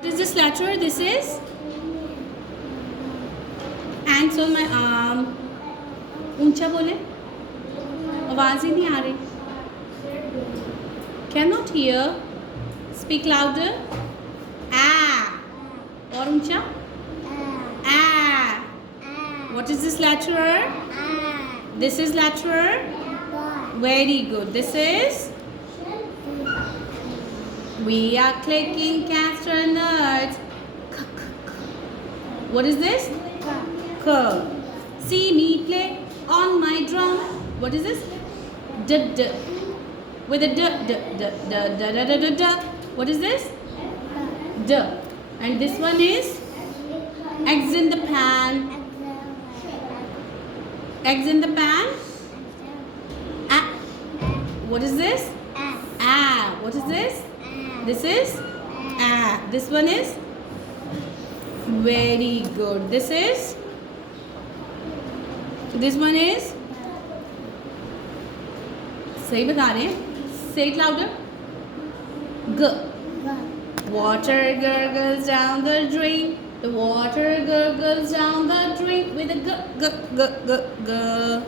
What is this letter? This is ants on my arm. ऊंचा बोले, आवाज ही नहीं आ रही. Cannot hear. Speak louder. Ah. और ऊंचा. Ah. What is this letter? This is letter. Very good. This is. We are clicking castanets. What is this? K. See me play on my drum. What is this? D d. With a d d d d d d d d d. What is this? D. And this one is eggs in the pan. Eggs in the pan. Ah. What is this? Ah. What is this? This is ah. This one is very good. This one is सही बता रहे हैं. Say it louder. G. Water gurgles down the drain. The water gurgles down the drain with a g g g g g.